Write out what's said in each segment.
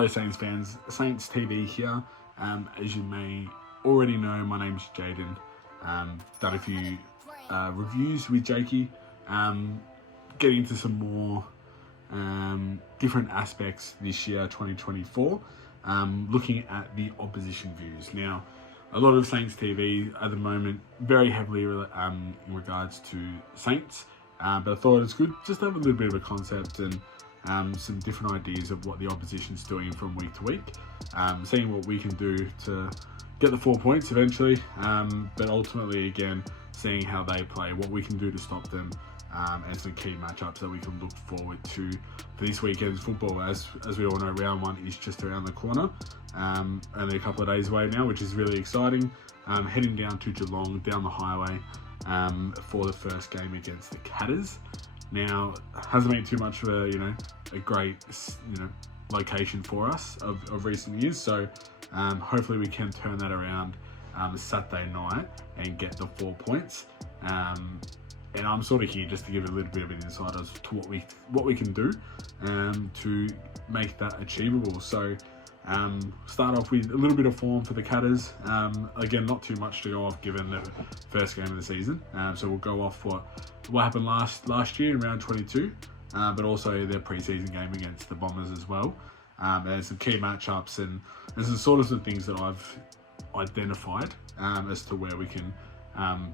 Hello Saints fans, Saints TV here. As you may already know, my name's Jayden. Done a few reviews with Jakey, getting into some more different aspects this year, 2024, looking at the opposition views. Now, a lot of Saints TV at the moment, very heavily in regards to Saints, but I thought it's good just to have a little bit of a concept and some different ideas of what the opposition's doing from week to week, seeing what we can do to get the 4 points eventually, but ultimately again seeing how they play, what we can do to stop them, and some key matchups that we can look forward to for this weekend's football. As we all know, round one is just around the corner, only a couple of days away now, which is really exciting. Heading down to Geelong, down the highway, for the first game against the Catters. Now, hasn't been too much of a great location for us of recent years, so hopefully we can turn that around Saturday night and get the 4 points. And I'm sort of here just to give a little bit of an insight as to what we can do to make that achievable. So start off with a little bit of form for the Catters. Again, not too much to go off given the first game of the season. So we'll go off what happened last year in round 22, but also their preseason game against the Bombers as well. And some key matchups and some sort of some things that I've identified as to where we can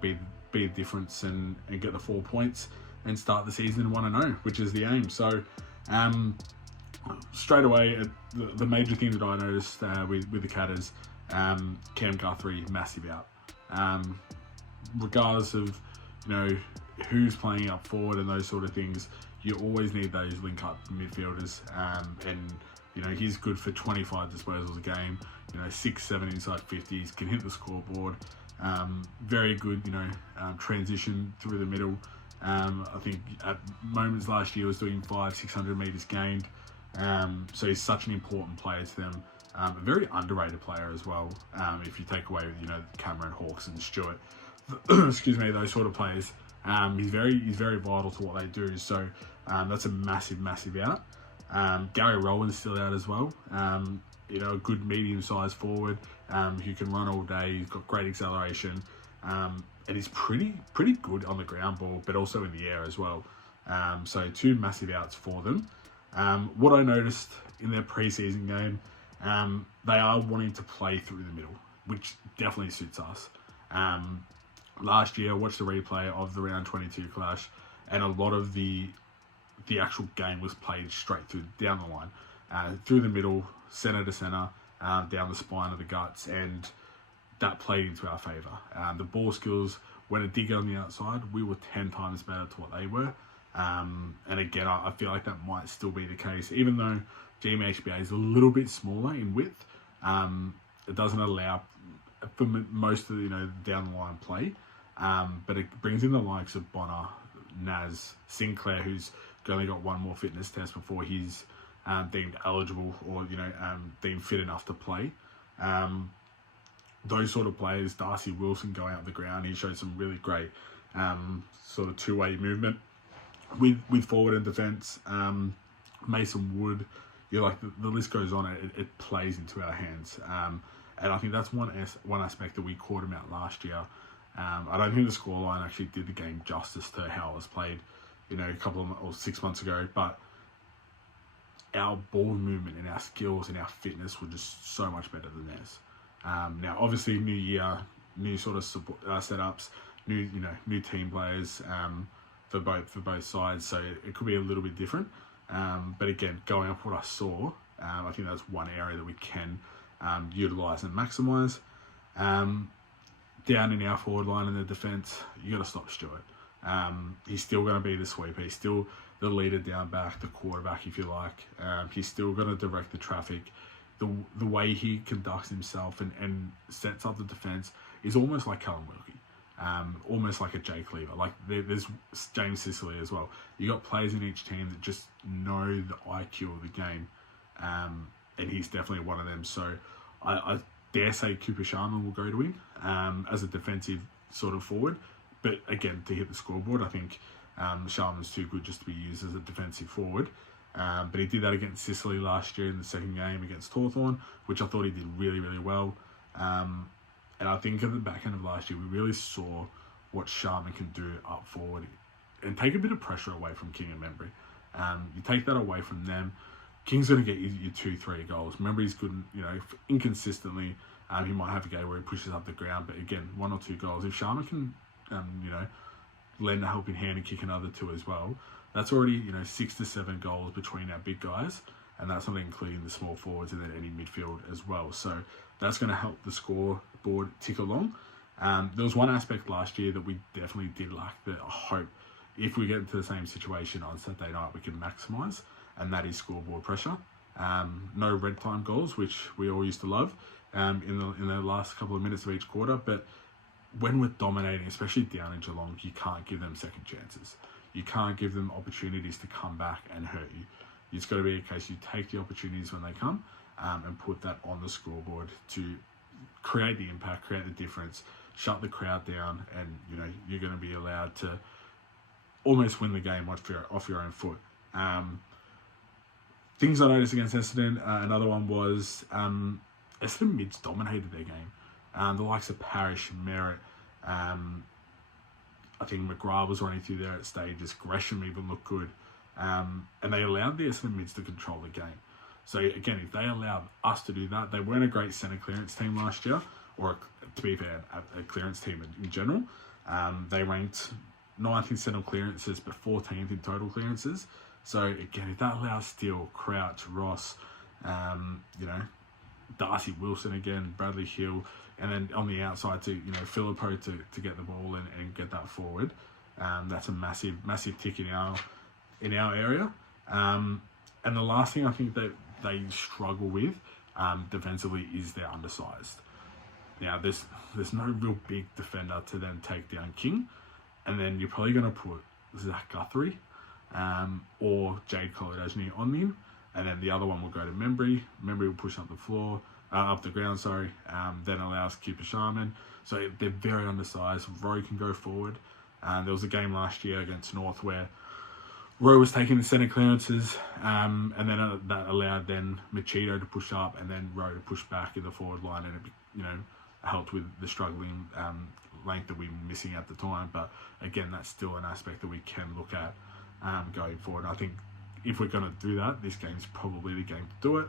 be a difference and get the 4 points and start the season 1-0, which is the aim. So straight away, the major thing that I noticed with the Catters, Cam Guthrie, massive out. Regardless of who's playing up forward and those sort of things, you always need those link up midfielders, and he's good for 25 disposals a game, 6-7 inside 50s, can hit the scoreboard, very good transition through the middle. I think at moments last year was doing 500-600 meters gained, so he's such an important player to them. A very underrated player as well, if you take away Cameron, Hawks and Stewart, excuse me, those sort of players. He's very vital to what they do, so that's a massive out. Gary Rowan's still out as well. A good medium-sized forward who can run all day. He's got great acceleration, and he's pretty good on the ground ball, but also in the air as well. So two massive outs for them. What I noticed in their preseason game, they are wanting to play through the middle, which definitely suits us. Last year, I watched the replay of the round 22 clash, and a lot of the actual game was played straight through down the line, through the middle, centre to centre, down the spine of the guts, and that played into our favour. The ball skills, when it did get on the outside, we were 10 times better to what they were. And again, I feel like that might still be the case, even though GMHBA is a little bit smaller in width. It doesn't allow for most of the down the line play, but it brings in the likes of Bonner, Naz, Sinclair, who's only got one more fitness test before he's deemed eligible or deemed fit enough to play. Those sort of players, Darcy Wilson going out the ground, he showed some really great sort of two-way movement with forward and defence. Mason Wood, the list goes on. It plays into our hands, and I think that's one aspect that we caught him out last year. I don't think the scoreline actually did the game justice to how it was played, a couple of 6 months ago. But our ball movement and our skills and our fitness were just so much better than theirs. Now, obviously, new year, new sort of support, setups, new team players for both sides, so it could be a little bit different. But again, going off what I saw, I think that's one area that we can utilise and maximise. Down in our forward line in the defence, you got to stop Stewart. He's still going to be the sweeper. He's still the leader down back, the quarterback, if you like. He's still going to direct the traffic. The way he conducts himself and sets up the defence is almost like Callum Wilkie, almost like a Jay Cleaver. Like there's James Sicily as well. You got players in each team that just know the IQ of the game, and he's definitely one of them. So I dare say Cooper Sharman will go to him as a defensive sort of forward. But again, to hit the scoreboard, I think Sharman's too good just to be used as a defensive forward. But he did that against Sicily last year in the second game against Hawthorn, which I thought he did really, really well. And I think at the back end of last year, we really saw what Sharman can do up forward and take a bit of pressure away from King and Membry. You take that away from them, King's going to get you 2-3 goals. Membry's good, inconsistently. He might have a game where he pushes up the ground, but again, 1 or 2 goals. If Sharman can, lend a helping hand and kick another 2 as well, that's already 6 to 7 goals between our big guys, and that's not including the small forwards and then any midfield as well. So that's going to help the scoreboard tick along. There was one aspect last year that we definitely did like that I hope if we get into the same situation on Saturday night we can maximise, and that is scoreboard pressure. No red time goals, which we all used to love in the last couple of minutes of each quarter, but when we're dominating, especially down in Geelong, you can't give them second chances. You can't give them opportunities to come back and hurt you. It's got to be a case you take the opportunities when they come and put that on the scoreboard to create the impact, create the difference, shut the crowd down, and you're going to be allowed to almost win the game off your own foot. Things I noticed against Essendon, another one was Essendon mids dominated their game. The likes of Parrish, Merritt, I think McGrath was running through there at stages. Gresham even looked good. And they allowed the Essendon mids to control the game. So again, if they allowed us to do that, they weren't a great centre clearance team last year, or to be fair, a clearance team in general. They ranked 9th in centre clearances, but 14th in total clearances. So again, if that allows Steele, Crouch, Ross, Darcy Wilson again, Bradley Hill, and then on the outside to Filippo to get the ball and get that forward, that's a massive tick in our area. And the last thing I think that they struggle with defensively is they're undersized. Now there's no real big defender to then take down King, and then you're probably going to put Zach Guthrie or Jade Kolodajny on him, and then the other one will go to Membry. Membry will push up the ground, then allows Cooper Sharman. So they're very undersized. Rowe can go forward. There was a game last year against North where Rowe was taking the centre clearances, and then that allowed then Machito to push up and then Rowe to push back in the forward line, and it helped with the struggling length that we were missing at the time. But again, that's still an aspect that we can look at going forward. I think if we're going to do that, this game's probably the game to do it.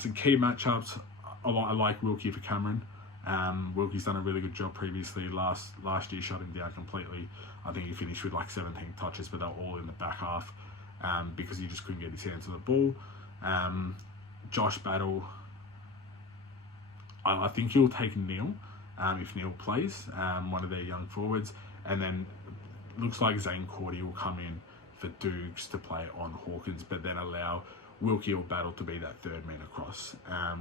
Some key matchups, I like Wilkie for Cameron. Wilkie's done a really good job previously. Last year shut him down completely. I think he finished with like 17 touches, but they were all in the back half because he just couldn't get his hands on the ball. Josh Battle, I think he'll take Neil if Neil plays, one of their young forwards. And then looks like Zane Cordy will come in for Dukes to play on Hawkins, but then allow Wilkie or Battle to be that third man across,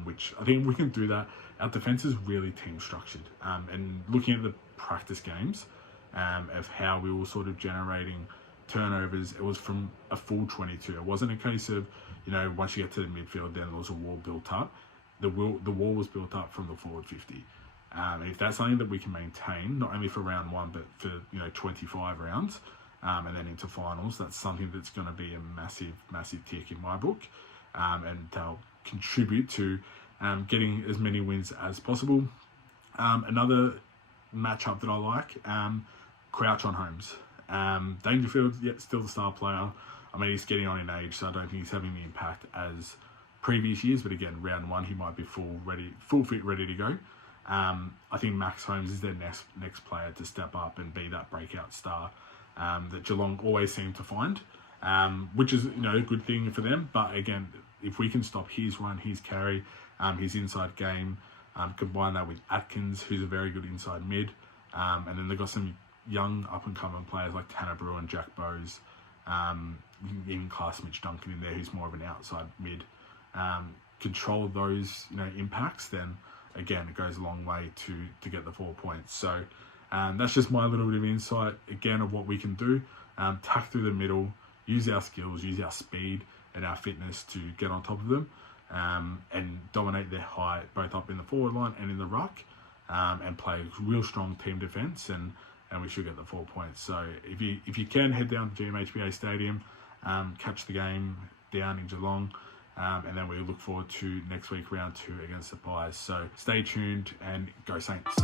which I think we can do that. Our defence is really team structured, and looking at the practice games of how we were sort of generating turnovers, it was from a full 22. It wasn't a case of, once you get to the midfield, then there was a wall built up. The wall was built up from the forward 50. And if that's something that we can maintain, not only for round 1, but for 25 rounds, and then into finals, that's something that's going to be a massive tick in my book, and they'll contribute to getting as many wins as possible. Another matchup that I like, Crouch on Holmes. Dangerfield, still the star player. I mean, he's getting on in age, so I don't think he's having the impact as previous years, but again, round 1, he might be full fit, ready to go. I think Max Holmes is their next player to step up and be that breakout star that Geelong always seem to find, which is a good thing for them. But again, if we can stop his run, his carry, his inside game, combine that with Atkins, who's a very good inside mid, and then they've got some young up and coming players like Tanner Brewer and Jack Bowes, in class Mitch Duncan in there, who's more of an outside mid. Control those impacts, then again it goes a long way to get the 4 points. So that's just my little bit of insight again of what we can do. Tack through the middle, use our skills, use our speed and our fitness to get on top of them, and dominate their height both up in the forward line and in the ruck, and play real strong team defence, and we should get the 4 points. So if you can, head down to GMHBA Stadium, catch the game, down in Geelong. And then we look forward to next week, round 2 against the Pies. So stay tuned and go Saints.